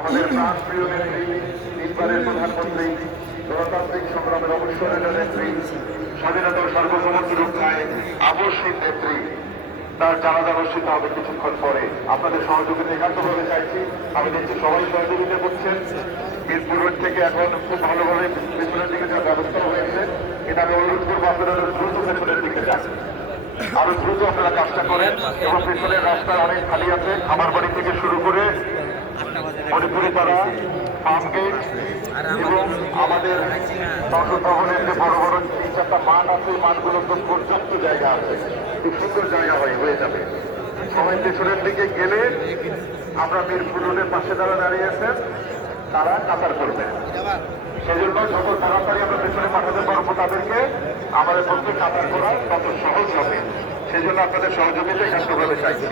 আমাদের প্রাণপ্রিয় নেত্রী, তিনবারের প্রধানমন্ত্রী, গণতান্ত্রিক সংগ্রামের অবসরের নেত্রী, স্বাধীনতার সার্বভৌমত্ব রক্ষায় আবশ্যিক নেত্রী, তার জানাজা অনুষ্ঠিত হবে কিছুক্ষণ পরে। আপনাদের সহযোগিতা একান্তভাবে চাইছি। আমি দেখছি সবাই সহযোগিতা করছেন। মিরপুর রোড থেকে এখন খুব ভালোভাবে পেছনের দিকে যাওয়ার ব্যবস্থা হয়েছে। এটা আমি অনুরোধ করবো আপনারা দ্রুত পেছনের দিকে যান, আরো দ্রুত আপনারা কাজটা করেন। এবং পেছনের রাস্তা অনেক খালি আছে, খামার বাড়ি থেকে শুরু করে মণিপুরি তারা পাম্পগেট এবং আমাদের সংসদ ভবনের যে বড় বড় 3-4টা মাঠ আছে, এই মাঠগুলো তো পর্যাপ্ত জায়গা আছে, খুব সুন্দর জায়গা হয়ে যাবে। সবাই পেছনের দিকে গেলে আমরা মিরপুর রোডের পাশে যারা দাঁড়িয়ে আছেন তারা কাতার করবেন। সেজন্য যত তাড়াতাড়ি আমরা পেছনে পাঠাতে পারবো তাদেরকে, আমাদের পক্ষে কাতার করা তত সহজ হবে। সেই জন্য আপনাদের সহযোগিতা একান্তভাবে চাইছি।